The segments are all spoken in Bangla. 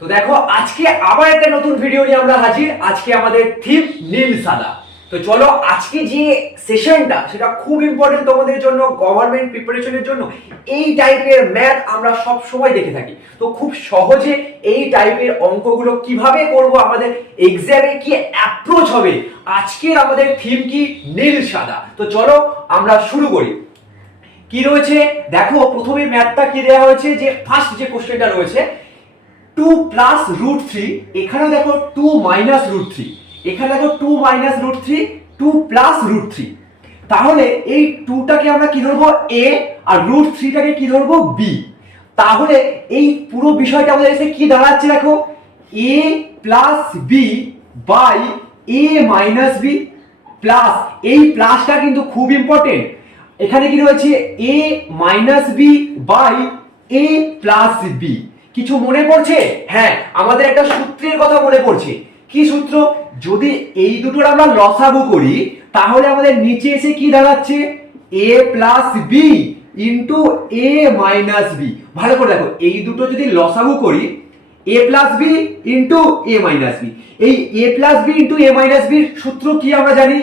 তো দেখো আজকে আবার একটা নতুন ভিডিও নিয়ে আমরা হাজির। আজকে আমাদের থিম নীল সাদা। তো চলো আজকে যে সেশনটা সেটা খুব ইম্পর্টেন্ট তোমাদের জন্য, গভর্নমেন্ট প্রিপারেশনের জন্য। এই টাইপের ম্যাথ আমরা সব সময় দেখে থাকি, তো খুব সহজে এই টাইপের অঙ্কগুলো কিভাবে করব, আমাদের এক্সামে কি অ্যাপ্রোচ হবে, আজকের আমাদের থিম কি নীল সাদা। তো চলো আমরা শুরু করি। কি রয়েছে দেখো, প্রথমে ম্যাথটা কি দেওয়া হয়েছে, যে ফার্স্ট যে কোশ্চেনটা রয়েছে 2 প্লাস রুট 3, এখানে দেখো 2 মাইনাস রুট 3, এখানে দেখো 2 মাইনাস রুট 3, 2 প্লাস রুট 3। তাহলে এই 2টাকে আমরা কি ধরবো a, আর রুট 3টাকে কি ধরবো b। তাহলে এই পুরো বিষয়টা আমাদের এসে কি দাঁড়াচ্ছে দেখো, a plus b by a minus b plus, এই প্লাসটা কিন্তু খুব ইম্পর্টেন্ট। এখানে কি রয়েছে a minus b by a plus b। কিছু মনে পড়ছে? হ্যাঁ, আমাদের একটা সূত্রের কথা মনে পড়ছে। কি সূত্র? যদি এই দুটোর আমরা লসাগু করি তাহলে আমাদের নিচে এসে কি দাঁড়াচ্ছে, a plus b into a minus b। ভালো করে দেখো, এই দুটো যদি লসাগু করি a plus b into a minus b, এই a plus b into a minus b সূত্র কি আমরা জানি,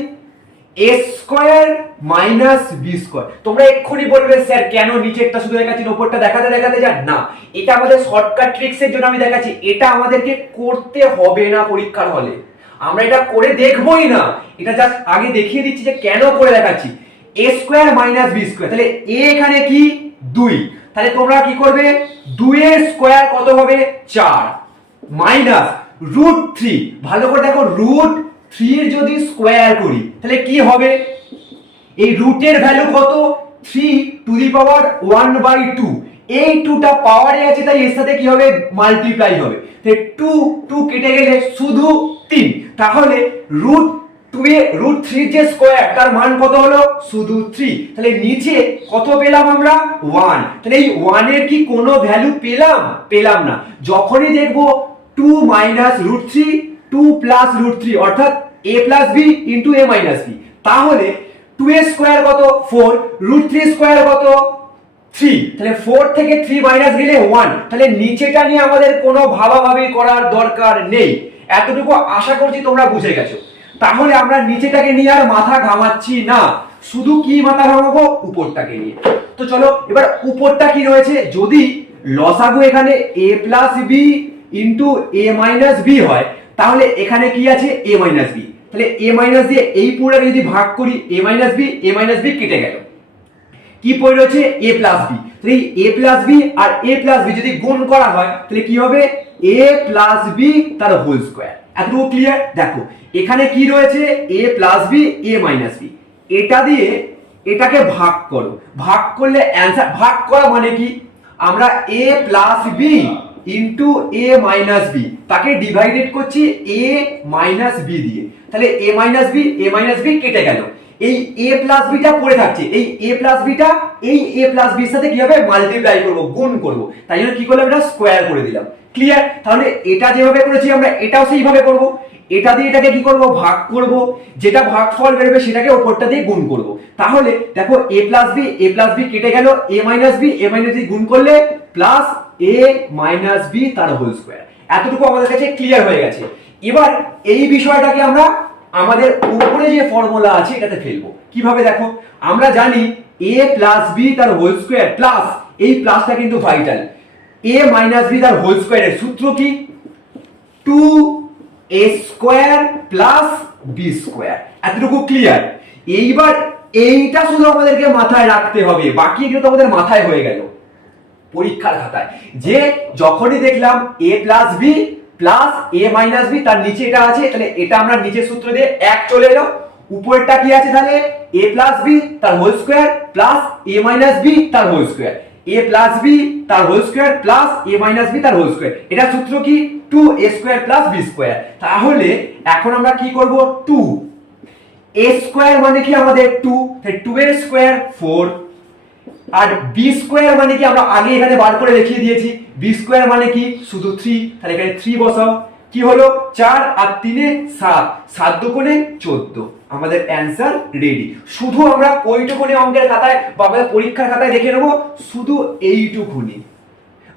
a square minus b square. তোমরা এক্ষুনি বলবে স্যার কেন নিচেরটা শুধু দেখাচ্ছেন উপরটা দেখাতে দেখাতে যান না, এটা আমাদের শর্টকাট ট্রিক্স এর জন্য আমি দেখাচ্ছি। এটা আমাদেরকে করতে হবে না পরীক্ষার হলে, আমরা এটা করে দেখবোই না, এটা জাস্ট আগে দেখিয়ে দিচ্ছি যে কেন করে দেখাচ্ছি। a square minus b square, তাহলে a এখানে কি 2, তাহলে তোমরা কি করবে 2 এর স্কয়ার কত হবে 4 মাইনাস রুট 3। ভালো করে দেখো, রুট 3 এর যদি স্কয়ার করি তাহলে কি হবে, এই রুটের ভ্যালু কত 3 টু দি পাওয়ার 1/2। এই 2টা পাওয়ারে আছে তাই এর সাথে কি হবে মাল্টিপ্লাই হবে, তাহলে 2 2 কেটে গেলে শুধু 3। তাহলে রুট 2 এ রুট 3 যে স্কয়ার তার মান কত হলো শুধু 3। তাহলে নিচে কত পেলাম আমরা 1। তাহলে এই 1 এর কি কোনো ভ্যালু পেলাম না। যখনই দেখবো 2 মাইনাস রুট 3, 2 প্লাস রুট 3 অর্থাৎ a plus b into a minus b, তাহলে 2 এর স্কয়ার কত 4, রুট 3 স্কয়ার কত 3, তাহলে 4 থেকে 3 মাইনাস গেলে 1। তাহলে নিচেটা নিয়ে আমাদের কোনো ভাবাভাবি করার দরকার নেই। এতটুকু আশা করছি তোমরা বুঝে গেছো। তাহলে আমরা নিচেটাকে নিয়ে আর মাথা ঘামাচ্ছি না, শুধু কি মাথা ঘামাবো উপরটাকে নিয়ে। তো চলো এবার উপরটা কি রয়েছে, যদি লসাগু এখানে a plus b into a minus b হয় তাহলে এখানে কি আছে a মাইনাস b। তাহলে a মাইনাস দিয়ে এই পুরোটাকে যদি ভাগ করি a মাইনাস b কেটে গেল, কি পড়ে রয়েছে a প্লাস b। তাহলে এই a প্লাস b আর a প্লাস b যদি গুণ করা হয় তাহলে কি হবে a প্লাস b তার হোল স্কয়ার। এতটুকু ক্লিয়ার? দেখো এখানে কি রয়েছে a plus b a minus b, এটা দিয়ে এটাকে ভাগ করো, ভাগ করলে অ্যান্সার, ভাগ করা মানে কি, আমরা a plus b into a minus b তাকে ডিভাইডেড করছি a মাইনাস b দিয়ে। তাহলে a মাইনাস b কেটে গেল, এই a প্লাস b টা পড়ে থাকছে, এই a প্লাস b টা এই a প্লাস b এর সাথে কি হবে মাল্টিপ্লাই করব, গুণ করব। তাই জন্য কি করলাম, এটা স্কয়ার করে দিলাম। ক্লিয়ার? তাহলে এটা যেভাবে করেছি আমরা এটাও সেইভাবে করব। এটা দিয়ে এটাকে কি করব ভাগ করব, যেটা ভাগফল বেরোবে সেটাকে উপরটা দিয়ে গুণ করব। তাহলে দেখো a প্লাস b কেটে গেল, a মাইনাস b গুণ করলে প্লাস a মাইনাস b তার হোল স্কয়ার। এতটুকু আমাদের কাছে ক্লিয়ার হয়ে গেছে। এবার এই বিষয়টাকে আমরা আমাদের উপরে যে ফর্মুলা আছে এটাতে ফেলবো। কিভাবে দেখো, আমরা জানি a প্লাস b তার হোল স্কয়ার প্লাস, এই প্লাসটা কিন্তু ভাইটাল, a মাইনাস b তার হোল স্কয়ারের সূত্র কি 2a square plus b square. এতটুকু ক্লিয়ার? এইবার এইটা শুধু আমাদেরকে মাথায় রাখতে হবে, বাকি এগুলো তো আমাদের মাথায় হয়ে গেল পরীক্ষার খাতায়। যে যখনই দেখলাম a plus b plus a minus b তার নিচে এটা আছে, তাহলে এটা আমরা নিচের সূত্র দিয়ে 1 চলে এলো, উপরেরটা কি আছে তাহলে a প্লাস b তার whole square plus a minus b তার whole square, a plus b তার whole square plus a minus b তার হোল স্কয়ার। এটা সূত্র কি 2a square plus b square. তাহলে এখন আমরা কি করব, 2 a স্কয়ার মানে কি আমাদের 2, তাহলে 2 এর স্কয়ার 4, আর b স্কয়ার মানে কি আমরা আগে এখানে বার করে দেখিয়ে দিয়েছি, b স্কয়ার মানে কি শুধু 3, তাহলে এখানে 3 বসাও। কি হলো 4 আর 3 এ 7, 7 দুগুণে 14, আমাদের অ্যানসার রেডি। শুধু আমরা ওইটুকুনি অঙ্কের খাতায় বা আমাদের পরীক্ষার খাতায় দেখে নেব, শুধু এইটুকুনি।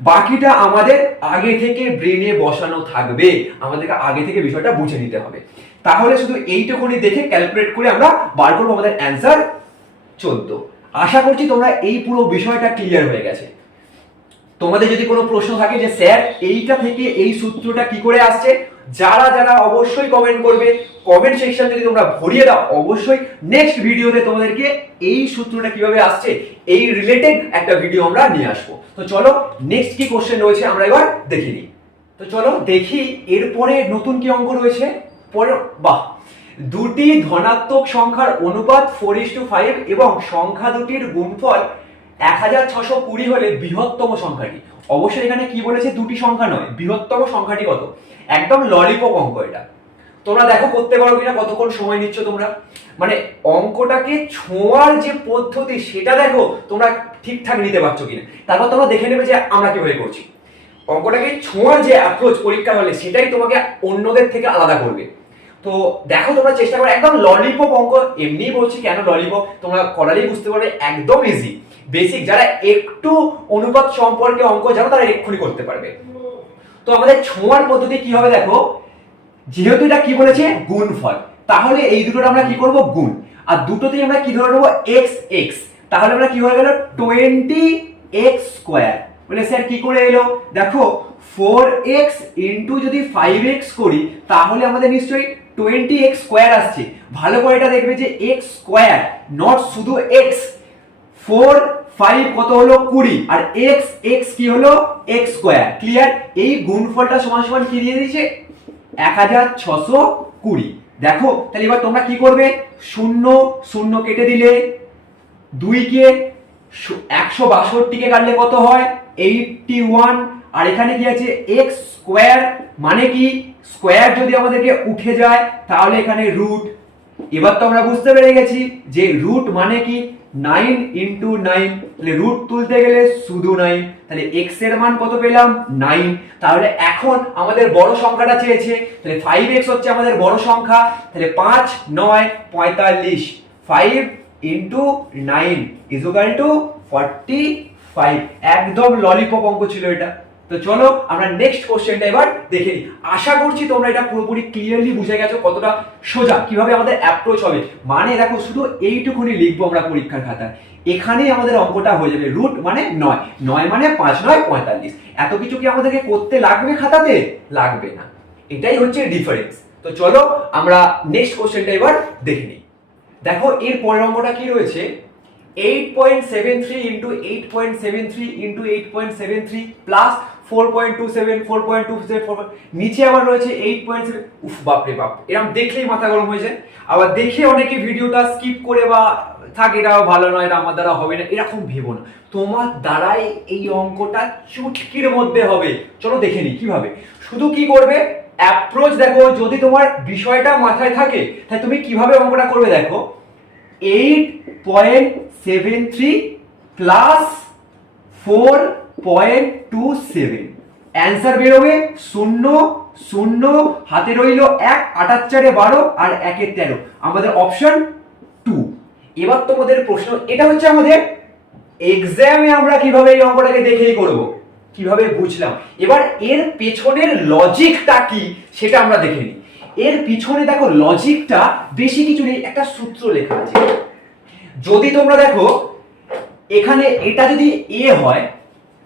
বাকিটা আমাদের আগে থেকে ব্রেনে বসানো থাকবে, আমাদেরকে আগে থেকে বিষয়টা বুঝে নিতে হবে। তাহলে শুধু এইটুকুনি দেখে ক্যালকুলেট করে আমরা বার করবো আমাদের অ্যান্সার 14। আশা করছি তোমরা এই পুরো বিষয়টা ক্লিয়ার হয়ে গেছে। তোমাদের যদি কোনো প্রশ্ন থাকে যে স্যার এইটা থেকে এই সূত্রটা কি করে আসছে, যারা যারা অবশ্যই কমেন্ট করবে, কমেন্ট সেকশন যদি তোমরা ভরিয়ে দাও, অবশ্যই নেক্সট ভিডিওতে তোমাদেরকে এই সূত্রটা কিভাবে আসছে এই রিলেটেড একটা ভিডিও আমরা নিয়ে আসবো। তো চলো নেক্সট কি কোশ্চেন রয়েছে আমরা এবার দেখে নিই। তো চলো দেখি এরপরে নতুন কি অঙ্ক রয়েছে। পরে বাহ, দুটি ধনাত্মক সংখ্যার অনুপাত 4:5 এবং সংখ্যা দুটির গুণফল 1620 হলে বৃহত্তম সংখ্যাটি। অবশ্যই এখানে কি বলেছে, দুটি সংখ্যা নয়, বৃহত্তম সংখ্যাটি কত। একদম ললিপপ অঙ্ক এটা। তোমরা দেখো করতে পারো কিনা, কতক্ষণ সময় নিচ্ছ তোমরা, মানে অঙ্কটাকে ছোঁয়ার যে পদ্ধতি সেটা দেখো তোমরা ঠিকঠাক নিতে পারছো কিনা, তারপর তোমরা দেখে নেবে যে আমরা কিভাবে করছি। অঙ্কটাকে ছোঁয়ার যে অ্যাপ্রোচ পরীক্ষা হলে সেটাই তোমাকে অন্যদের থেকে আলাদা করবে। তো দেখো তোমরা চেষ্টা করো, একদম ললিপপ অঙ্ক, এমনি বলছি কেন ললিপপ, তোমরা করালেই বুঝতে পারবে, একদম ইজি বেসিক। যারা একটু অনুপাত সম্পর্কে অঙ্ক জানো তারা এক্ষুনি করতে পারবে। তো আমাদের ছোঁয়ার পদ্ধতি কি হবে দেখো, যেহেতু এটা কি বলেছে গুণফল, তাহলে এই দুটোর আমরা কি করব গুণ, আর দুটোতেই আমরা কি ধরে নেবো এক্স এক্স, তাহলে আমরা কি হয়ে গেল 20x স্কয়ার। বলে স্যার কি করে এলো, দেখো 4x ইন্টু যদি 5x করি তাহলে আমাদের নিশ্চয়ই 20x স্কয়ার আসছে। ভালো করে এটা দেখবে যে x স্কয়ার, নট শুধু x। 4 5 কত হলো 20, আর x x কি হলো x স্কয়ার। ক্লিয়ার? এই গুণফলটা সমান সমান কি দিয়ে দিয়েছে 1620। দেখো তাহলে এবার তোমরা কি করবে, 0 0 কেটে দিলে, 2 কে 162 কে কাটলে কত হয় 81, আর এখানে কি আছে x স্কয়ার, মানে কি স্কয়ার যদি আমাদেরকে উঠে যায় তাহলে এখানে রুট। এবার তো আমরা বুঝতে পেরে গেছি যে রুট মানে কি 9 ইন্টু 9, তাহলে রুট তুলতে গেলে শুধু 9, তাহলে x এর মান কত পেলাম 9। তাহলে এখন আমাদের বড় সংখ্যাটা চেয়েছে, তাহলে 5x হচ্ছে আমাদের বড় সংখ্যা, তাহলে 5 9 45, 5 ইন্টু 9 ইজ ইকুয়াল টু 45। একদম ললিপপ অঙ্ক ছিল এটা। তো চলো আমরা নেক্সট কোশ্চেনটা এবার দেখে নিই। আশা করছি তোমরা এটা পুরোপুরি ক্লিয়ারলি বুঝে গেছো কতটা সোজা কিভাবে আমাদের অ্যাপ্রোচ হবে। মানে দেখো শুধু এইটুকুনি লিখবো আমরা পরীক্ষার খাতায়, এখানেই আমাদের অঙ্কটা হয়ে যাবে। রুট মানে 9, 9 মানে 5 9 45। এত কিছু কি আমাদেরকে করতে লাগবে খাতাতে? লাগবে না, এটাই হচ্ছে ডিফারেন্স। তো চলো আমরা নেক্সট কোশ্চেনটা এবার দেখে নিই। দেখো এর পরের অঙ্কটা কি রয়েছে, 8.73 ইন্টু 8.73 ইন্টু 8.73 প্লাস 4.27 4.27, নিচে আবার রয়েছে 8.7। উফ বাপরে বাপ, এরকম দেখলেই মাথা গরম হয়ে যায়। আবার দেখে অনেকে ভিডিওটা স্কিপ করে বা থাক এটাও ভালো নয়, এটা আমার দ্বারা হবে না, এরকম ভেবো না, তোমার দ্বারাই এই অঙ্কটা চুটকির মধ্যে হবে। চলো দেখে নিই কিভাবে। শুধু কি করবে, অ্যাপ্রোচ দেখো, যদি তোমার বিষয়টা মাথায় থাকে তাহলে তুমি কিভাবে অঙ্কটা করবে দেখো, 8.73 প্লাস 4.27, অ্যান্সার বেরোবে 0 0, হাতে রইল 1, 8 4 12 আর 1 13, আমাদের অপশন 2। এবার তোমাদের প্রশ্ন, এটা হচ্ছে আমাদের এক্সামে আমরা কিভাবে এই অঙ্কটাকে দেখেই করব, কিভাবে বুঝলাম। এবার এর পেছনের লজিকটা কি সেটা আমরা দেখে নিই। এর পিছনে দেখো লজিকটা বেশি কিছু নেই, একটা সূত্র লেখা আছে। যদি তোমরা দেখো এখানে এটা যদি এ হয়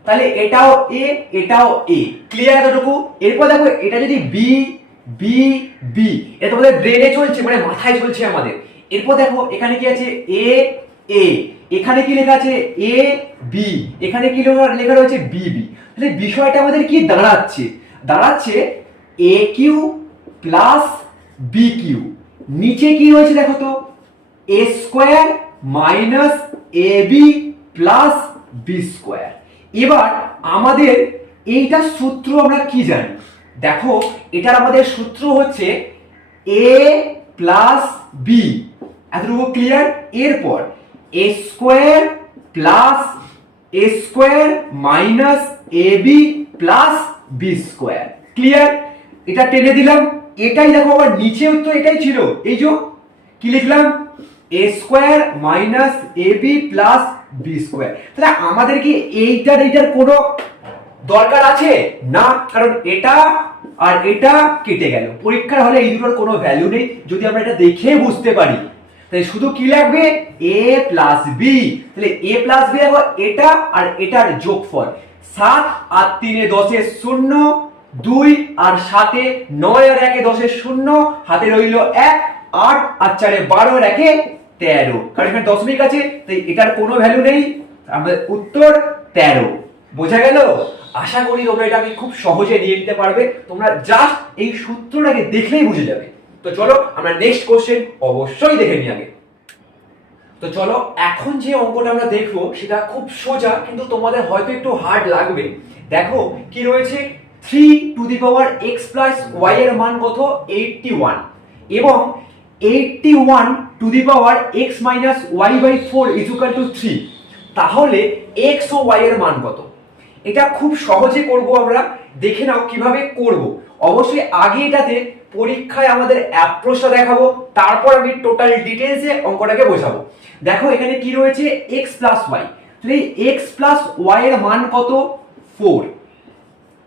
তাহলে এটাও এ এটাও এ, ক্লিয়ার এতটুকু। এরপর দেখো এটা যদি বি বি বি, এটা তোমাদের ব্রেনে চলছে, মানে মাথায় চলছে আমাদের। এরপর দেখো এখানে কি আছে এ এ, এখানে কি লেখা আছে এ বি, এখানে কি লেখা রয়েছে বি বি। তাহলে বিষয়টা আমাদের কি দাঁড়াচ্ছে, দাঁড়াচ্ছে এ কিউ প্লাস বি কিউ, নিচে কি রয়েছে দেখো তো এ square minus A B plus B square. এবার আমাদের এইটা সূত্র আমরা কি জানি, দেখো এটার আমাদের সূত্র হচ্ছে এ প্লাস বি, এতটুকু ক্লিয়ার। এরপর A square plus A square minus A B plus B square, clear. এটা টেনে দিলাম, এটাই দেখো আবার নিচেও তো এটাই ছিল, এই যে কি লিখলাম এ square minus A B plus B square. তাহলে আমাদের কি এইটার কোনো দরকার আছে না, কারণ এটা আর এটা কেটে গেল। পরীক্ষার হলে এই দুটোর কোনো ভ্যালু নেই যদি আমরা এটা দেখে বুঝতে পারি। তাহলে শুধু কি লাগবে, a প্লাস বি। তাহলে a প্লাস বি দেখো এটা আর এটার যোগফল, 7 আর 3 এ 10 এ 0, 2 আর 7 এ 9 আর 1 এ 10 এ 0, হাতে রইল 1, 8 আর 4 এ 12 আর 1 এ 13, কারণ এখানে দশমিক আছে তাই এটার কোনো ভ্যালু নেই। আমাদের উত্তর 13। বোঝা গেল? আশা করি তোমরা এটাকে খুব সহজে নিয়ে নিতে পারবে। তোমরা জাস্ট এই সূত্রটাকে দেখলেই বুঝে যাবে। তো চলো আমরা নেক্সট কোশ্চেন অবশ্যই দেখে নিই আগে। তো চলো এখন যে অঙ্কটা আমরা দেখবো সেটা খুব সোজা, কিন্তু তোমাদের হয়তো একটু হার্ড লাগবে। দেখো কি রয়েছে, 3 to the power x plus y এর মান কত, 81, এবং 81 to the power x minus y by 4 is equal to 3। তাহলে x ও y এর মান কত? এটা খুব সহজে করব আমরা, দেখে নাও কিভাবে করব। অবশ্যই আগে এটাতে পরীক্ষায় আমাদের অ্যাপ্রোচটা দেখাবো, তারপর আমি টোটাল ডিটেইলসে অঙ্কটাকে বোঝাবো। দেখো এখানে কি রয়েছে, x প্লাস y। তাহলে x প্লাস y এর মান কত, 4।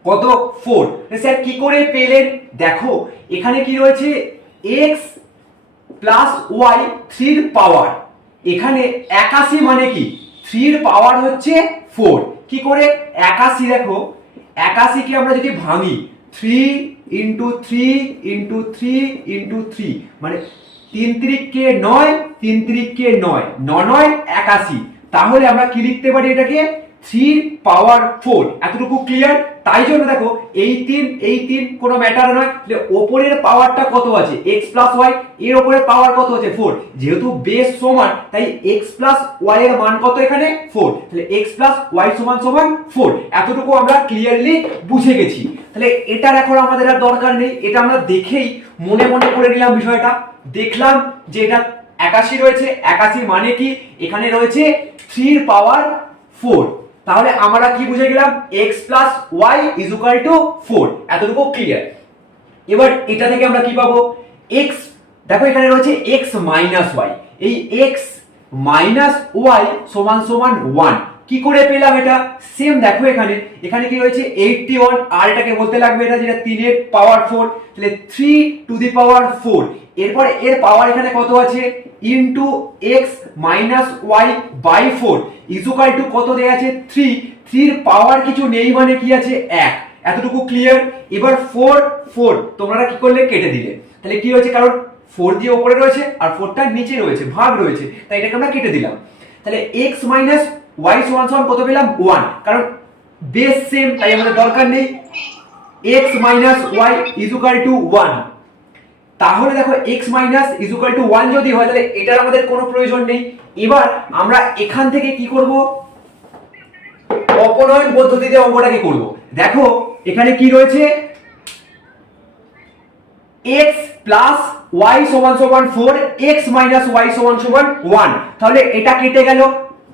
কত, 4। স্যার কি করে পেলেন? দেখো এখানে কি রয়েছে, x প্লাস y 3 এর পাওয়ার, এখানে 81 মানে কি, 3 এর পাওয়ার হচ্ছে 4। কি করে 81, দেখো 81 কে আমরা যদি ভাঙি, 3 ইন্টু 3 ইন্টু 3 ইন্টু 3 মানে 3 3 9, 3 3 9, 9 81। তাহলে আমরা কি লিখতে পারি এটাকে, 3 পাওয়ার 4। এতটুকু ক্লিয়ার? তাই জন্য দেখো এই 3 কোনো ম্যাটার নয়। তাহলে ওপরের পাওয়ারটা কত আছে, x প্লাস y, এর ওপরের পাওয়ার কত আছে, 4। যেহেতু বেস সমান তাই x প্লাস y এর মান কত এখানে, 4। তাহলে x প্লাস y সমান সমান 4। এতটুকু আমরা ক্লিয়ারলি বুঝে গেছি। তাহলে এটার এখন আমাদের আর দরকার নেই, এটা আমরা দেখেই মনে মনে করে নিলাম বিষয়টা। দেখলাম যে এটা 81 রয়েছে, 81 মানে কি, এখানে রয়েছে 3 এর পাওয়ার 4। তাহলে আমরা কি বুঝে গেলাম, x plus y is equal two 4। এতটুকু ক্লিয়ার। এবার এটা থেকে আমরা কি পাবো, x, দেখো এখানে রয়েছে x মাইনাস y, এই x মাইনাস y সমান সমান 1। কি করে পেলাম এটা, সেম দেখো এখানে কি রয়েছে 81, আর এটাকে বলতে লাগবে এটা যেটা 3 এর পাওয়ার 4, তাহলে 3 টু দি পাওয়ার 4। এরপর এর পাওয়ার এখানে কত আছে, into x minus y by 4 is equal to কত দেয়া আছে, 3। 3 এর পাওয়ার কিছু নেই মানে কি আছে, 1। এতটুকু ক্লিয়ার? এবার 4 4 তোমরা কি করলে, কেটে দিলে। তাহলে কি হয়েছে, কারণ 4 দিয়ে উপরে রয়েছে আর 4টা নিচে রয়েছে, ভাগ রয়েছে, তাই এটাকে আমরা কেটে দিলাম। তাহলে x মাইনাস y সমান সমান কত পেলাম, 1, কারণ বেস সেম তাই আমাদের দরকার নেই। x minus y is equal two 1। তাহলে দেখো x minus is equal two 1 যদি হয় তাহলে এটার আমাদের কোনো প্রয়োজন নেই। এবার আমরা এখান থেকে কি করব, অপনয়ন পদ্ধতিতে অঙ্কটাকে করব। দেখো এখানে কি রয়েছে, x প্লাস y সমান সমান 4, x মাইনাস y সমান সমান 1। তাহলে এটা কেটে গেল,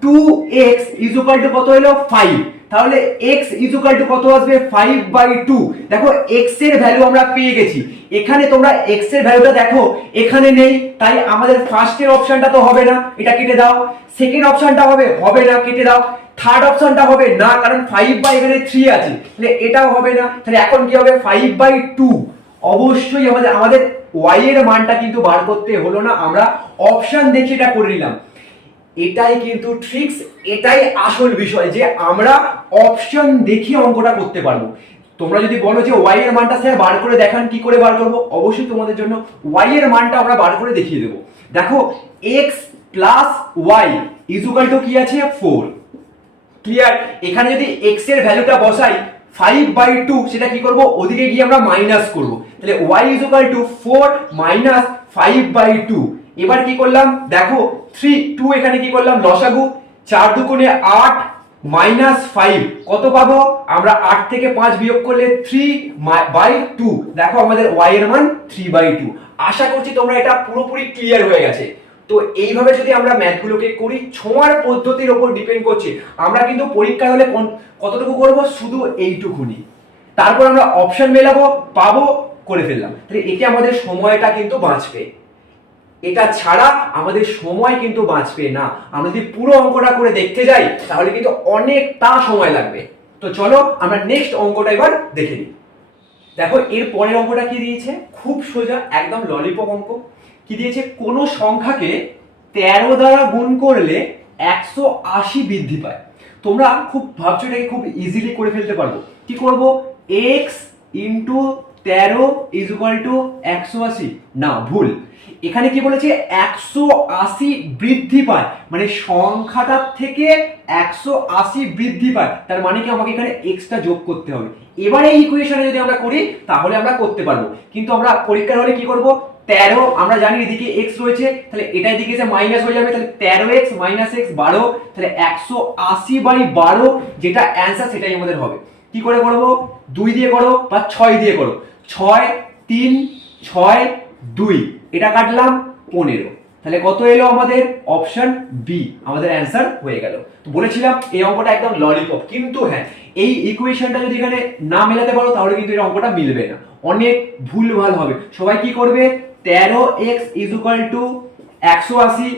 2x ইজ ইকুয়াল টু কত হলো, 5। তাহলে x ইজ ইকুয়াল টু কত আসবে, 5/2। দেখো x এর ভ্যালু আমরা পেয়ে গেছি। এখানে তোমরা x এর ভ্যালুটা দেখো এখানে নেই, তাই আমাদের ফার্স্টের অপশনটা তো হবে না, এটা কেটে দাও। সেকেন্ড অপশনটা হবে না, কেটে দাও। থার্ড অপশনটা হবে না, কারণ 5/3 আছে, তাহলে এটাও হবে না। তাহলে এখন কি হবে, 5/2। অবশ্যই আমাদের y এর মানটা কিন্তু বার করতে হলো না, আমরা অপশন দেখে এটা করে নিলাম। এটাই কিন্তু ট্রিক্স, এটাই আসল বিষয় যে আমরা অপশন দেখে অঙ্কটা করতে পারবো। তোমরা যদি বলো যে y এর মানটা স্যার বার করে দেখান, কি করে বার করবো, অবশ্যই তোমাদের জন্য y এর মানটা আমরা বার করে দেখিয়ে দেবো। দেখো x plus y is equal two কি আছে, 4। ক্লিয়ার? এখানে যদি x এর ভ্যালুটা বসাই 5/2, সেটা কি করব, ওদিকে গিয়ে আমরা মাইনাস করব। তাহলে y is equal two 4 minus 5/2। এবার কি করলাম, দেখো 2 এখানে কি করলাম, লসাগু, 4 দুগুণে 8 মাইনাস 5 কত পাবো আমরা, 8 থেকে 5 বিয়োগ করলে 3/2। দেখো আমাদের y এর মান 3/2। আশা করছি তোমরা এটা পুরোপুরি ক্লিয়ার হয়ে গেছে। তো এইভাবে যদি আমরা ম্যাথগুলোকে করি, ছোঁয়ার পদ্ধতির উপর ডিপেন্ড করছে আমরা কিন্তু পরীক্ষা হলে কতটুকু করব, শুধু এইটুকুনি। তারপর আমরা অপশন মেলাবো, পাবো, করে ফেললাম। তাহলে এতে আমাদের সময়টা কিন্তু বাঁচবে। এটা ছাড়া আমাদের সময় কিন্তু বাঁচবে না। আমরা যদি পুরো অঙ্কটা করে দেখতে যাই তাহলে কিন্তু অনেকটা সময় লাগবে। তো চলো আমরা নেক্সট অঙ্কটা এবার দেখে নিই। দেখো এর পরের অঙ্কটা কি দিয়েছে, খুব সোজা একদম ললিপপ অঙ্ক। কি দিয়েছে, কোন সংখ্যাকে 13 দ্বারা গুণ করলে 180 বৃদ্ধি পায়। তোমরা খুব ভাবছো এটাকে খুব ইজিলি করে ফেলতে পারবো। কি করব, x into 13 is equal to 180। না, ভুল। এখানে কি বলেছে, 180 বৃদ্ধি পায়, মানে সংখ্যাটার থেকে 180 বৃদ্ধি পায়। তার মানে কি আমাকে এখানে এক্সটা যোগ করতে হবে। এবার এই ইকুয়েশনে যদি আমরা করি তাহলে আমরা করতে পারবো, কিন্তু আমরা পরীক্ষার হলে কি করব, 13 আমরা জানি এদিকে x রয়েছে, তাহলে এটা এদিকে এসে মাইনাস হয়ে যাবে, তাহলে 13x মাইনাস x 12, তাহলে 180 বাই 12 যেটা অ্যান্সার সেটাই আমাদের হবে। কি করে করব, 2 দিয়ে করো বা 6 দিয়ে করো। 6 3 6 2, এটা কাটলাম 15, তাহলে কত এলো আমাদের, অপশন বি আমাদের অ্যান্সার হয়ে গেল। তো বলেছিলাম এই অঙ্কটা একদম ললিপপ, কিন্তু হ্যাঁ এই ইকুয়েশনটা যদি এখানে না মেলাতে পারো তাহলে কিন্তু এই অঙ্কটা মিলবে না, অনেক ভুলভাল হবে। সবাই কি করবে, 13x is equal to 180,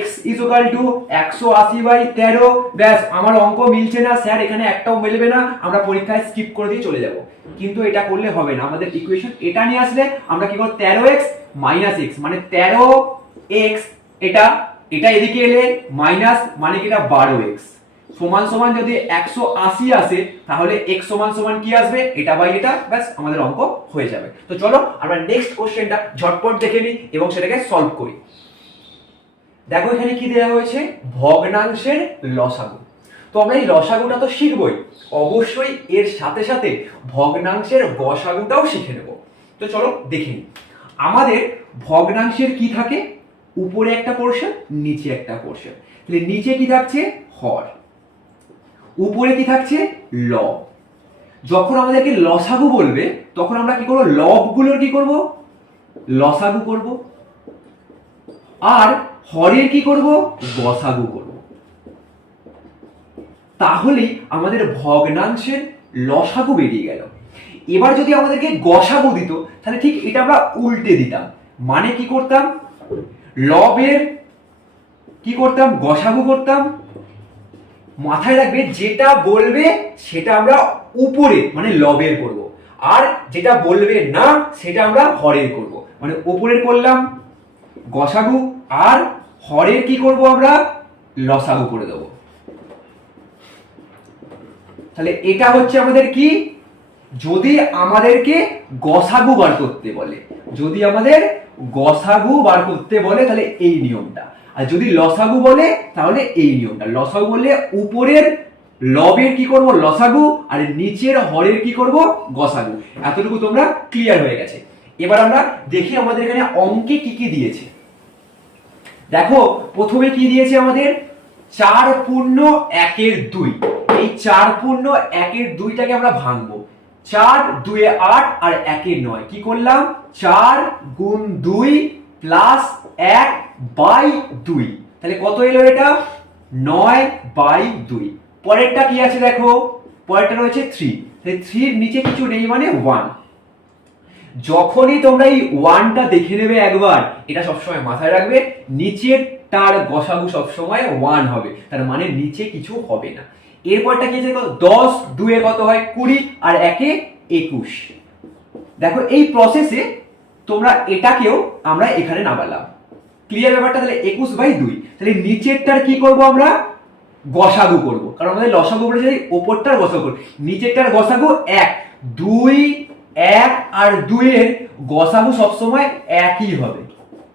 x is equal to 180 by 13, ব্যাস আমার অঙ্ক মিলছে না স্যার, এখানে একটাও মিলবে না, আমরা পরীক্ষায় স্কিপ করে দিয়ে চলে যাব। কিন্তু এটা করলে হবে না, আমাদের ইকুয়েশন এটা নিয়ে আসলে আমরা কি করব, 13x মাইনাস x মানে 13x, এটা এটা এদিকে এলে মাইনাস মানে কি, এটা 12x সমান সমান যদি 180 আসে তাহলে x সমান সমান কি আসবে, এটা বাই এটা, ব্যাস আমাদের অঙ্ক হয়ে যাবে। তো চলো আমরা নেক্সট কোশ্চেনটা ঝটপট দেখে নিই এবং সেটাকে সলভ করি। দেখো এখানে কি দেওয়া হয়েছে, ভগ্নাংশের লসাগু। তো আমরা এই লসাগুটা তো শিখবই, অবশ্যই এর সাথে সাথে ভগ্নাংশের গসাগুটাও শিখে নেব। তো চলো দেখে নিই। আমাদের ভগ্নাংশের কি থাকে, উপরে একটা পোরশন নিচে একটা পোরশন। তাহলে নিচে কি থাকছে, হর, উপরে কি থাকছে, লব। যখন আমাদেরকে লসাগু বলবে তখন আমরা কি করব, লবগুলোর কি করব, লসাগু করব, আর হরের কি করব, গসাগু করব। তাহলেই আমাদের ভগ্নাংশের লসাগু বেরিয়ে গেল। এবার যদি আমাদেরকে গসাগু দিত তাহলে ঠিক এটা আমরা উল্টে দিতাম, মানে কি করতাম, লবের কি করতাম, গসাগু করতাম। মাথায় রাখবে যেটা বলবে সেটা আমরা উপরে মানে লবের করব, আর যেটা বলবে না সেটা আমরা হরের করব। মানে উপরের করলাম গসাগু, আর হরের কি করব, আমরা লসাগু করে দেব। তাহলে এটা হচ্ছে আমাদের কি, যদি আমাদেরকে গসাগু বার করতে বলে, যদি আমাদের গসাগু বার করতে বলে তাহলে এই নিয়মটা, আর যদি লসাগু বলে তাহলে এই নিয়মটা। লসাগু বললে উপরের লবের কি করব, লসাগু, আর নিচের হরের কি করব, গসাগু। এতটুকু তোমরা ক্লিয়ার হয়ে গেছে। এবার আমরা দেখি আমাদের এখানে অঙ্কে কি কি দিয়েছে। দেখো প্রথমে কি দিয়েছে আমাদের, 4 পূর্ণ 1 2। এই 4 পূর্ণ 1 2টাকে আমরা ভাঙবো। 4 2 8 আর 1 9, কি করলাম, 4 গুণ 2 প্লাস 1 বাই 2, তাহলে কত এলো এটা, 9 বাই 2। পরেরটা কি আছে দেখো, পরেরটা রয়েছে 3, তাহলে 3 এর নিচে কিছু নেই মানে 1। যখনই তোমরা এই 1টা দেখে নেবে একবার, এটা সবসময় মাথায় রাখবে, নিচের তার গসাগু সবসময় 1 হবে, তার মানে নিচে কিছু হবে না। এরপরটা কি আছে, 10 2 এ কত হয়, 20, আর 1 এ 21। দেখো এই প্রসেসে তোমরা এটাকেও আমরা এখানে নামালাম, ক্লিয়ার ব্যাপারটা। তাহলে 21 বাই 2, তাহলে নিচেরটার কি করব, আমরা গসাগু করব, কারণ আমাদের লসাগু বলেছে ওপরটার গসাগু করব। নিচেরটার গসাগু 1 2 1 আর 2 এর গসাগু সবসময় একই হবে,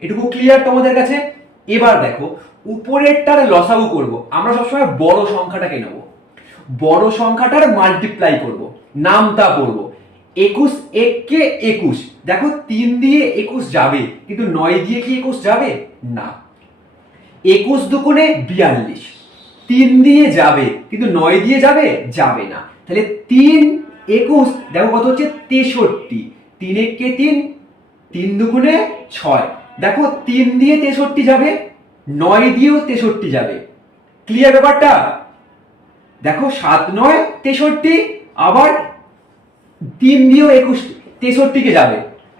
এটুকু ক্লিয়ার তোমাদের কাছে। এবার দেখো উপরেরটার লসাগু করব, আমরা সবসময় বড় সংখ্যাটাকে নেব, বড় সংখ্যাটার মাল্টিপ্লাই করব, নামটা পড়ব। 21 1 কে 21, দেখো 3 দিয়ে 21 যাবে, কিন্তু 9 দিয়ে কি 21 যাবে না। 21 দুগুণে 42, 3 দিয়ে যাবে কিন্তু 9 দিয়ে যাবে, যাবে না। তাহলে 3 21, দেখো কত হচ্ছে 63, 3 1 কে 3, 3 দুগুণে 6, দেখো 3 দিয়ে 63 যাবে, 9 দিয়েও 63 যাবে, ক্লিয়ার ব্যাপারটা। দেখো 7 9 63, আবার 3 দিয়েও 21 63 কে যাবে,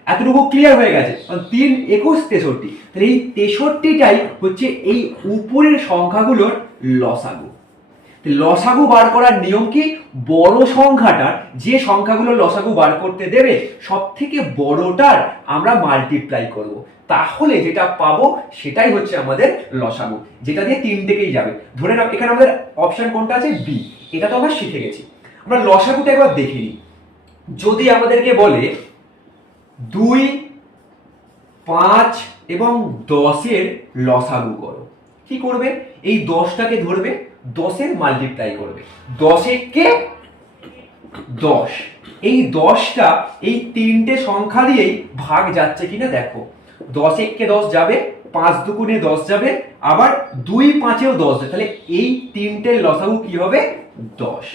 এতটুকু ক্লিয়ার হয়ে গেছে। 3 21 63, তাহলে এই 63টাই হচ্ছে এই উপরের সংখ্যাগুলোর লসাগু। লসাগু বার করার নিয়ম কি, বড় সংখ্যাটার যে সংখ্যাগুলো লসাগু বার করতে দেবে সব থেকে বড়টার আমরা মাল্টিপ্লাই করব, তাহলে যেটা পাবো সেটাই হচ্ছে আমাদের লসাগু, যেটা দিয়ে 3 থেকেই যাবে। ধরে নাও এখানে আমাদের অপশন কোনটা আছে, বি, এটা তো আমরা শিখে গেছি। আমরা লসাগুটা একবার দেখে নিই। যদি আমাদেরকে বলে 2, 5 এবং 10-এর লসাগু করো, কি করবে, এই 10টাকে ধরবে, 10-এর মাল্টিপ্লাই করবে, 10 × 10, এই 10টা এই 3টে সংখ্যা দিয়েই ভাগ যাচ্ছে কিনা দেখো, 10 × 10 যাবে, 5 × 2 = 10 যাবে, আবার 2 × 5-এও 10 যাবে, তাহলে এই 3টের লসাগু কি হবে, 10।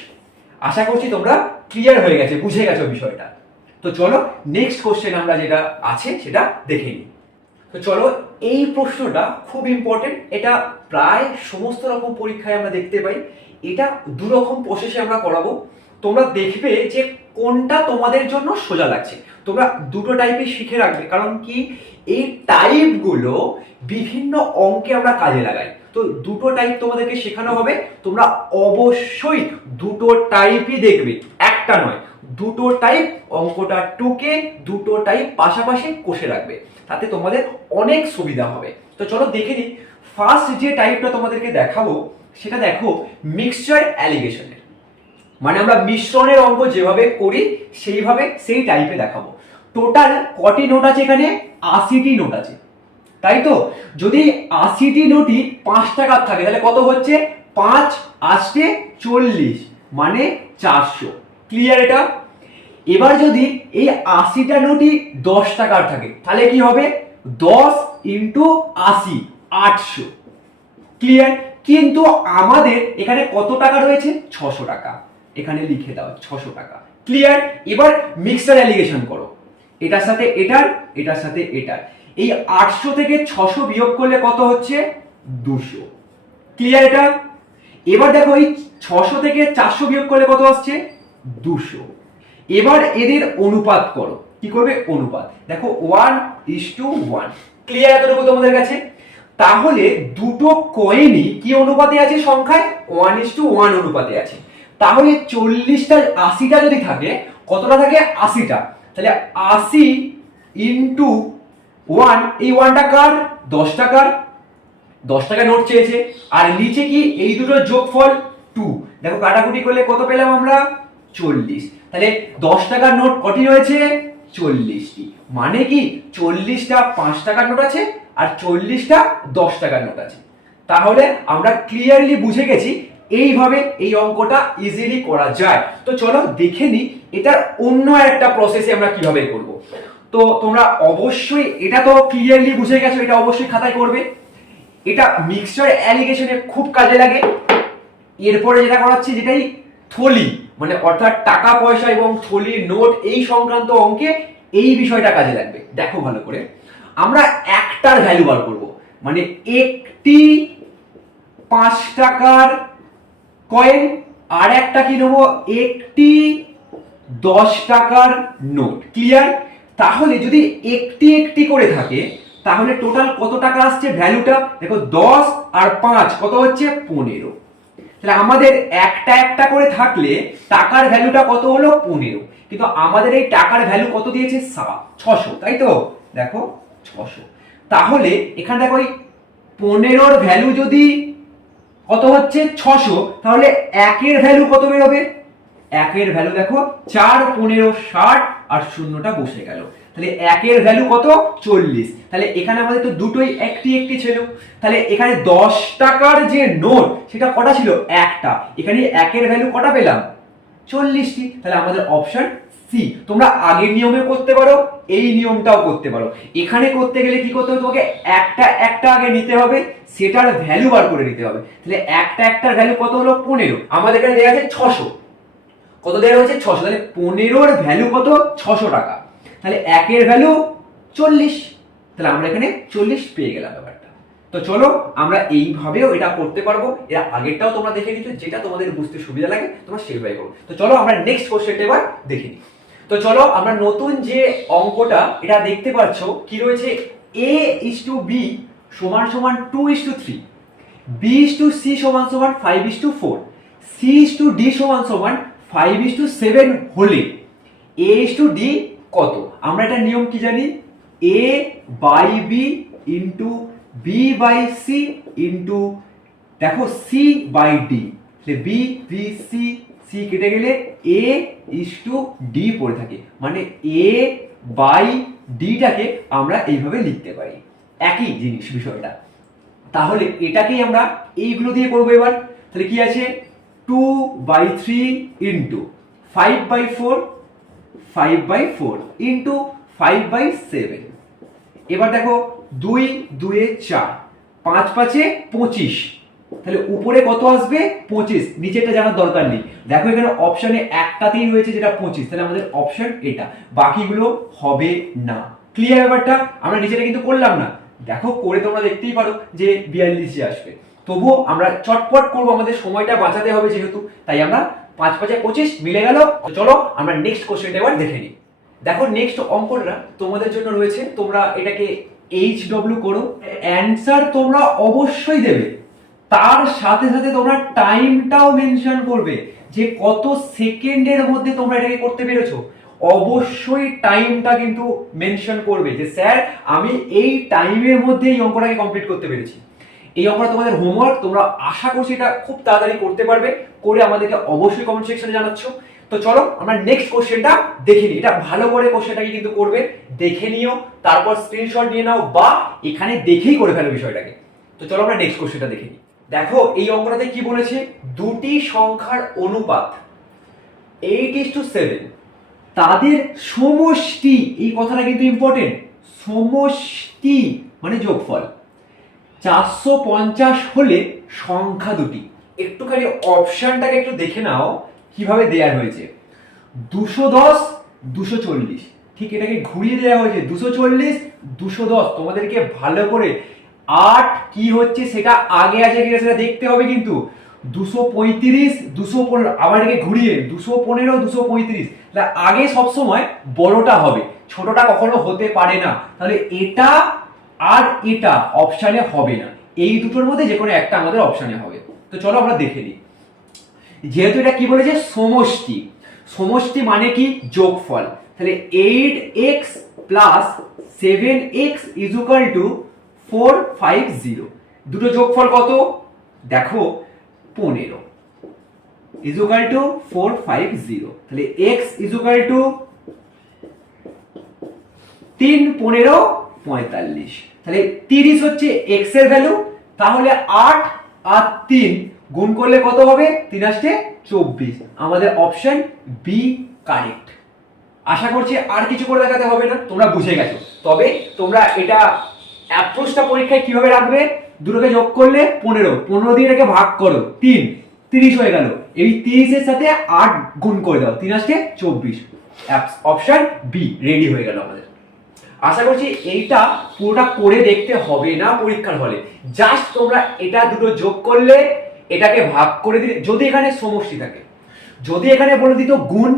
আশা করছি তোমরা ক্লিয়ার হয়ে গেছে, বুঝে গেছো বিষয়টা। তো চলো নেক্সট কোশ্চেন আমরা যেটা আছে সেটা দেখে নিই। তো চলো, এই প্রশ্নটা খুব ইম্পর্টেন্ট, এটা প্রায় সমস্ত রকম পরীক্ষায় আমরা দেখতে পাই। এটা দু রকম প্রসেসে আমরা করাবো, তোমরা দেখবে যে কোনটা তোমাদের জন্য সোজা লাগছে। তোমরা দুটো টাইপই শিখে রাখবে, কারণ কি এই টাইপগুলো বিভিন্ন অঙ্কে আমরা কাজে লাগাই। তো দুটো টাইপ তোমাদেরকে শেখানো হবে, তোমরা অবশ্যই দুটো টাইপই দেখবে, একটা নয়, দুটো টাইপ, অঙ্কটা টুকে দুটো টাইপ পাশাপাশি কষে রাখবে, তাতে তোমাদের অনেক সুবিধা হবে। তো চলো দেখে নিই। ফার্স্ট যে টাইপটা তোমাদেরকে দেখাবো সেটা দেখো মিক্সচার অ্যালিগেশনের, মানে আমরা মিশ্রণের অঙ্ক যেভাবে করি সেইভাবে সেই টাইপে দেখাবো। টোটাল কটি নোট আছে এখানে, 80টি নোট আছে, তাই তো? যদি 80টি নোটই 5 টাকার থাকে তাহলে কত হচ্ছে, 5 8 40, মানে 400। ক্লিয়ার এটা? এবার যদি এই 80টা নোটই 10 টাকার থাকে তাহলে কি হবে, 10 × 80 800। ক্লিয়ার? কিন্তু আমাদের এখানে কত টাকা রয়েছে, 600 টাকা, এখানে লিখে দাও 600 টাকা। ক্লিয়ার? এবার মিক্সচার অ্যালিগেশন করো, এটার সাথে এটার, এটার সাথে এটার, এই 800 থেকে 600 বিয়োগ করলে কত হচ্ছে, 200। ক্লিয়ার এটা? এবার দেখো এই 600 থেকে 400 বিয়োগ করলে কত আসছে, 200। এবার এদের অনুপাত করো, কি করবে, অনুপাত, দেখো 1:1। ক্লিয়ার এতটুকু তোমাদের কাছে? তাহলে দুটো কয়েনই কি অনুপাতে আছে, সংখ্যায় 1:1 অনুপাতে আছে। তাহলে 40টা 80টা যদি থাকে, কতটা থাকে, 80টা, তাহলে 80 × 1, এই 1টা কার, 10 টাকার, 10 টাকা নোট চেয়েছে, আর নিচে কি এই দুটোর যোগফল 2, দেখো কাটাকুটি করলে কত পেলাম আমরা, 40। তাহলে 10 টাকার নোট কটি রয়েছে, 40টি, মানে কি 40টা 5 টাকার নোট আছে আর 40টা 10 টাকার নোট আছে। তাহলে আমরা ক্লিয়ারলি বুঝে গেছি এইভাবে এই অঙ্কটা ইজিলি করা যায়। তো চলো দেখে নিই এটার অন্য একটা প্রসেসে আমরা কিভাবে করব। তো তোমরা অবশ্যই এটা তো ক্লিয়ারলি বুঝে গেছো, এটা অবশ্যই খাতায় করবে। এটা মিক্সচার অ্যালিগেশনে খুব কাজে লাগে। এরপরে যেটা করাচ্ছি, যেটাই থলি, মানে অর্থাৎ টাকা পয়সা এবং থলির নোট এই সংক্রান্ত অঙ্কে এই বিষয়টা কাজে লাগবে। দেখো ভালো করে, আমরা একটার ভ্যালু বার করব, মানে একটি 5 টাকার কয়েন, আর একটা কি নেবো, একটি 10 টাকার নোট। ক্লিয়ার? তাহলে যদি একটি একটি করে থাকে তাহলে টোটাল কত টাকা আসছে, ভ্যালুটা দেখো 10 আর 5 কত হচ্ছে, 15। তাহলে আমাদের একটা একটা করে থাকলে টাকার ভ্যালুটা কত হলো, 15, কিন্তু আমাদের এই টাকার ভ্যালু কত দিয়েছে, 600, তাই তো? দেখো 600। তাহলে এখানে দেখো এই 15-র ভ্যালু যদি কত হচ্ছে, 600, তাহলে একের ভ্যালু কত বেরোবে, একের ভ্যালু দেখো 4 15 60, আর শূন্যটা বসে গেল, তাহলে একের ভ্যালু কত, 40। তাহলে এখানে আমাদের তো দুটোই একটি একটি ছিল, তাহলে এখানে 10 টাকার যে নোট সেটা কটা ছিল, একটা, এখানে একের ভ্যালু কটা পেলাম, 40টি। তাহলে আমাদের অপশন সি। তোমরা আগের নিয়মে করতে পারো, এই নিয়মটাও করতে পারো। এখানে করতে গেলে কি করতে হবে, তোমাকে একটা একটা আগে নিতে হবে, সেটার ভ্যালু বার করে নিতে হবে। তাহলে একটা একটার ভ্যালু কত হলো, 15, আমাদের এখানে দেওয়া আছে 600, কত দেওয়া হয়েছে, 600, তাহলে 15-র ভ্যালু কত, 600 টাকা, তাহলে একের ভ্যালু 40, তাহলে আমরা এখানে 40 পেয়ে গেলাম ব্যাপারটা। তো চলো আমরা এইভাবেও এটা করতে পারবো, এর আগেরটাও তোমরা দেখে নিচ্ছ, যেটা তোমাদের বুঝতে সুবিধা লাগে তোমরা সেইভাবে করো। তো চলো আমরা নেক্সট কোশ্চেনটা এবার দেখে নিই। তো চলো আমরা নতুন যে অঙ্কটা এটা দেখতে পাচ্ছ কি রয়েছে, a:b = 2:3, b:c = 5:4, C/D সমান সমান 5:7 হলে A/D কত? আমরা এটা নিয়ম কি জানি? A/B ইন্টু B/C ইন্টু দেখো C/D, B/C কেটে গেলে A/D পড়ে থাকে, মানে A/D-টাকে আমরা এইভাবে লিখতে পারি। একই জিনিস বিষয়টা। তাহলে এটাকেই আমরা এইগুলো দিয়ে করবো এবার। তাহলে কি আছে? 2/3 ইন্টু 5/4 ইন্টু 5/7। এবার দেখো 2 2 4, 5 5 25, তাহলে উপরে কত আসবে? 25। নিচেটা জানার দরকার নেই, দেখো এখানে অপশনে একটাতেই রয়েছে যেটা 25, তাহলে আমাদের অপশন এটা, বাকিগুলো হবে না। ক্লিয়ার ব্যাপারটা? আমরা নিচেটা কিন্তু করলাম না, দেখো করে তোমরা দেখতেই পারো যে 42 আসবে। তবুও আমরা চটপট করবো, আমাদের সময়টা বাঁচাতে হবে যেহেতু, তাই আমরা 5 5 25 মিলে গেল। চলো আমরা নেক্সট কোশ্চেনটা এবার দেখে নিই। দেখো নেক্সট অঙ্কটা তোমাদের জন্য রয়েছে, তোমরা এটাকে HW করো। অ্যানসার তোমরা অবশ্যই দেবে, তার সাথে সাথে তোমরা টাইমটাও মেনশন করবে যে কত সেকেন্ডের মধ্যে তোমরা এটাকে করতে পেরেছো। অবশ্যই টাইমটা কিন্তু মেনশন করবে যে স্যার আমি এই টাইমের মধ্যে এই অঙ্কটাকে কমপ্লিট করতে পেরেছি। এই অঙ্কটা তোমাদের হোমওয়ার্ক, তোমরা আশা করছি এটা খুব তাড়াতাড়ি করতে পারবে, করে আমাদেরকে অবশ্যই কমেন্ট সেকশনে জানাচ্ছ। তো চলো আমরা নেক্সট কোশ্চেনটা দেখে নিই। এটা ভালো করে কোশ্চেনটাকে কিন্তু করবে, দেখে নিও, তারপর স্ক্রিনশট নিয়ে নাও বা এখানে দেখেই করে ফেলো বিষয়টাকে। তো চলো আমরা নেক্সট কোশ্চেনটা দেখে নিই। দেখো এই অঙ্কটাতে কি বলেছে? দুটি সংখ্যার অনুপাত 8:7, তাদের সমষ্টি, এই কথাটা কিন্তু ইম্পর্টেন্ট, সমষ্টি মানে যোগফল 450 হলে সংখ্যা দুটি। একটুখানি অপশনটাকে একটু দেখে নাও কিভাবে দেয়া হয়েছে। 210 240, ঠিক এটাকে ঘুরিয়ে দেওয়া হয়েছে, 240 210। তোমাদেরকে ভালো করে 8 কি হচ্ছে সেটা আগে আছে কিনা সেটা দেখতে হবে কিন্তু। 235 215, আবার এটাকে ঘুরিয়ে 215 235, তাহলে আগে সবসময় বড়টা হবে, ছোটটা কখনো হতে পারে না। তাহলে এটা আর এটা অপশানে হবে না, এই দুটোর মধ্যে যে কোনো একটা আমাদের অপশানে হবে। তো চলো আমরা দেখে নিই। যেহেতু এটা কি বলেছে? সমষ্টি, সমষ্টি মানে কি? যোগফল। তাহলে 8x plus 7x is equal two 450, দুটো যোগফল কত? দেখো 15 ইজ ইকুয়াল টু 450, তাহলে x ইজ ইকুয়াল টু 3 15 45, তাহলে 30 হচ্ছে x এর ভ্যালু। তাহলে 8 আর 3 গুণ করলে কত হবে? 3 আসছে 24, আমাদের অপশন বি কারেক্ট। আশা করছি আর কিছু করে দেখাতে হবে না, তোমরা বুঝে গেছো। তবে তোমরা এটা অ্যাপ্রোচটা পরীক্ষায় কিভাবে রাখবে? দুটোকে যোগ করলে 15, 15 দিয়ে এটাকে ভাগ করো 3, 30 হয়ে গেল। এই 30 এর সাথে 8 গুণ করে দাও, 3 আসছে 24, অপশন বি রেডি হয়ে গেল আমাদের। আশা করছি এইটা পুরোটা করে দেখতে হবে না পরীক্ষার হলে, জাস্ট তোমরা এটা দুটো যোগ করলে, এটাকে ভাগ করে দিলে, যদি এখানে সমষ্টি থাকে, যদি এখানে বলে দিত গুণ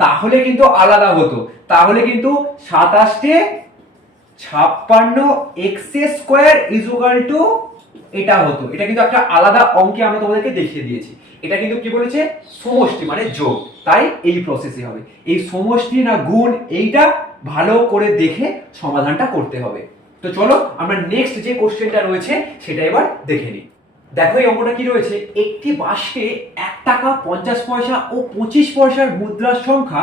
তাহলে কিন্তু আলাদা হতো, তাহলে কিন্তু 2756 x² ইজ ইকুয়াল টু এটা হতো। এটা কিন্তু একটা আলাদা অঙ্কে আমরা তোমাদেরকে দেখিয়ে দিয়েছি। এটা কিন্তু কি বলেছে? সমষ্টি মানে যোগ, তাই এই প্রসেসই হবে। এই সমষ্টি না গুণ, এইটা ভালো করে দেখে সমাধানটা করতে হবে। তো চলো আমরা নেক্সট যে কোশ্চেনটা রয়েছে সেটা এবার দেখে নিই। দেখো এই অঙ্কটা কি রয়েছে? একটি বাক্সে 1 টাকা 50 পয়সা ও 25 পয়সার মুদ্রার সংখ্যা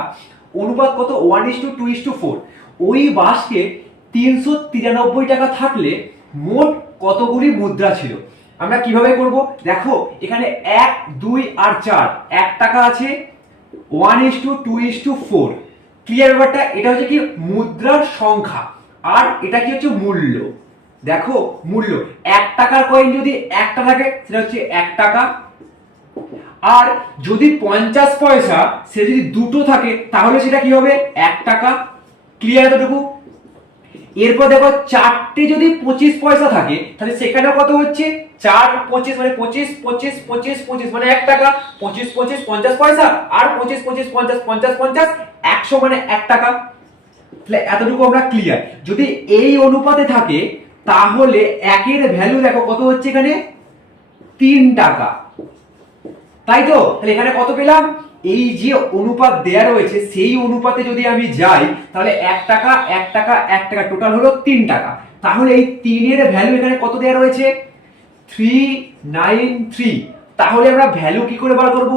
অনুপাত কত? 1:2:4। ওই বাক্সে 393 টাকা থাকলে মোট কতগুলি মুদ্রা ছিল? আমরা কিভাবে করব? দেখো এখানে 1 2 আর 4, 1 টাকা আছে, 1:2:4। ক্লিয়ার ব্যাপারটা? এটা হচ্ছে কি? মুদ্রার সংখ্যা, আর এটা কি হচ্ছে? মূল্য। দেখো মূল্য, 1 টাকার কয়েন যদি একটা থাকে সেটা হচ্ছে 1 টাকা, আর যদি 50 পয়সা সে যদি দুটো থাকে তাহলে সেটা কি হবে? 1 টাকা। ক্লিয়ার এতটুকু? এরপর দেখো চারটে যদি 25 পয়সা থাকে তাহলে সেখানে কত হচ্ছে? 4 25 মানে 25 25 25 25 মানে 1 টাকা, 25 25 50 পয়সা, আর 25 25 50 50 50 100 মানে 1 টাকা। তাহলে এতটুকু আমরা ক্লিয়ার। যদি এই অনুপাতে থাকে তাহলে একের ভ্যালু দেখো কত হচ্ছে এখানে? 3 টাকা। তাই তো? তাহলে এখানে কত পেলাম? এই যে অনুপাত দেয়া রয়েছে সেই অনুপাতে যদি আমি যাই তাহলে 1 টাকা 1 টাকা 1 টাকা টোটাল হলো 3 টাকা। তাহলে এই 3 এর ভ্যালু এখানে কত দেয়া রয়েছে? 393। তাহলে আমরা ভ্যালু কি করে বার করব?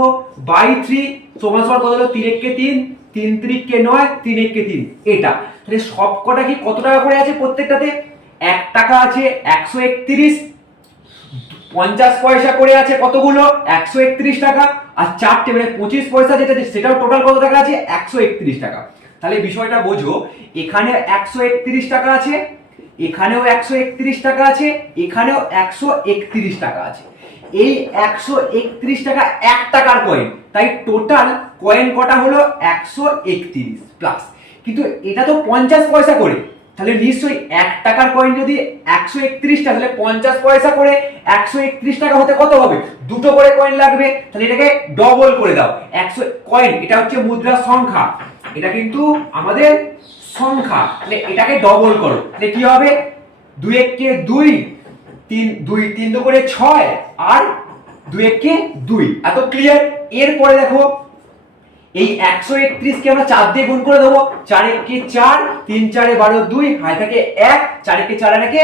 বাই 3 সমান সমান কত হলো? 3 1 কে 3, 3 3 কে 9, 3 1 কে 3। এটা তাহলে সবকটা কি কত টাকা করে আছে প্রত্যেকটাতে? 1 টাকা আছে 131, 50 পয়সা করে আছে কতগুলো? 131 টাকা। আর চারটে মানে 25 পয়সা যেটা সেটাও টোটাল কত টাকা আছে? 131 টাকা। তাহলে বিষয়টা বোঝো, এখানে 131 টাকা আছে, এখানেও 131 টাকা আছে, এখানেও 131 টাকা আছে। এই 131 টাকা 1 টাকার কয়েন, তাই টোটাল কয়েন কটা হলো? 131 প্লাস। কিন্তু এটা তো 50 পয়সা করে, তাহলে নিশ্চয়ই 1 টাকার কয়েন যদি 131 টা, তাহলে 50 পয়সা করে 131 টাকা হতে কত হবে? দুটো করে কয়েন লাগবে। তাহলে এটাকে ডবল করে দাও। 100 কয়েন, এটা হচ্ছে মুদ্রার সংখ্যা, এটা কিন্তু আমাদের সংখ্যা, তাহলে এটাকে ডবল করো। তাহলে কি হবে? 2 1 কে 2, 3 2 3 2 করে 6 আর 2 1 কে 2। এত ক্লিয়ার? এরপরে দেখো এই 131 কে আমরা 4 দিয়ে গুণ করে দেবো। 4 1 কে 4, 3 4 12 2, হাতে থাকে 1, 4 1 কে 4 আর 1 কে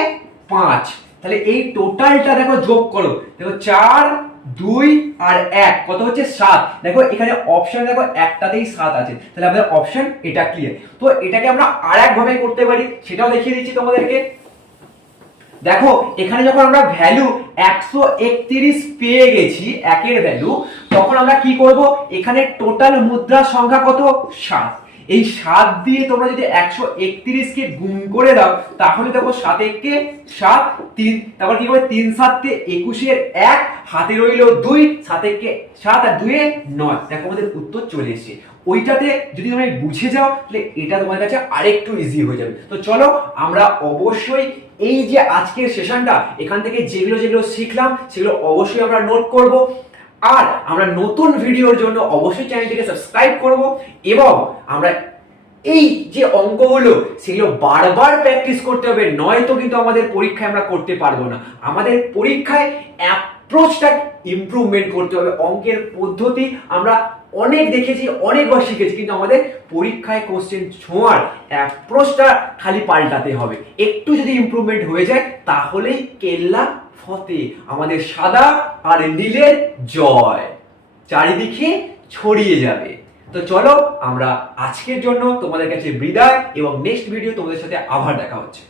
5। তাহলে এই টোটালটা দেখো যোগ করো, দেখো 4 2 আর 1 কত হচ্ছে? 7। দেখো এখানে অপশন দেখো একটাতেই 7 আছে, তাহলে আমাদের অপশন এটা ক্লিয়ার। তো এটাকে আমরা আরেক ভাবে করতে পারি, সেটাও দেখিয়ে দিচ্ছি তোমাদেরকে। দেখো এখানে যখন আমরা ভ্যালু 131 পেয়ে গেছি একের ভ্যালু, তখন আমরা কি করব? এখানে টোটাল মুদ্রার সংখ্যা কত? 7। এই 7 দিয়ে তোমরা যদি 131 কে গুণ করে দাও, তাহলে দেখো 7 1 কে 7, 3 তারপর কি করবে? 3 7 তে 21 এর 1, হাতে রইলো 2, 7 1 কে 7 আর 2 এ 9। দেখো আমাদের উত্তর চলে এসেছে। ওইটাতে যদি তোমরা বুঝে যাও তাহলে এটা তোমাদের কাছে আরেকটু ইজি হয়ে যাবে। তো চলো আমরা অবশ্যই এই যে আজকের সেশনটা, এখান থেকে যেগুলো যেগুলো শিখলাম সেগুলো অবশ্যই আমরা নোট করব। আর আমরা নতুন ভিডিওর জন্য অবশ্যই চ্যানেলটিকে সাবস্ক্রাইব করব, এবং আমরা এই যে অঙ্কগুলো সেগুলো বারবার প্র্যাকটিস করতে হবে, নয়তো কিন্তু আমাদের পরীক্ষায় আমরা করতে পারবো না। আমাদের পরীক্ষায় অ্যাপ্রোচটা ইমপ্রুভমেন্ট করতে হবে। অঙ্কের পদ্ধতি আমরা অনেক দেখেছি, অনেকবার শিখেছি, কিন্তু আমাদের পরীক্ষায় কোশ্চেন ছোঁয়ার অ্যাপ্রোচটা খালি পাল্টাতে হবে। একটু যদি ইমপ্রুভমেন্ট হয়ে যায় তাহলেই কেল্লা ফতে, আমাদের সাদা আর নীলের জয় চারিদিকে ছড়িয়ে যাবে। তো চলো আমরা আজকের জন্য তোমাদের কাছে বিদায়, এবং নেক্সট ভিডিও তোমাদের সাথে আবার দেখা হচ্ছে।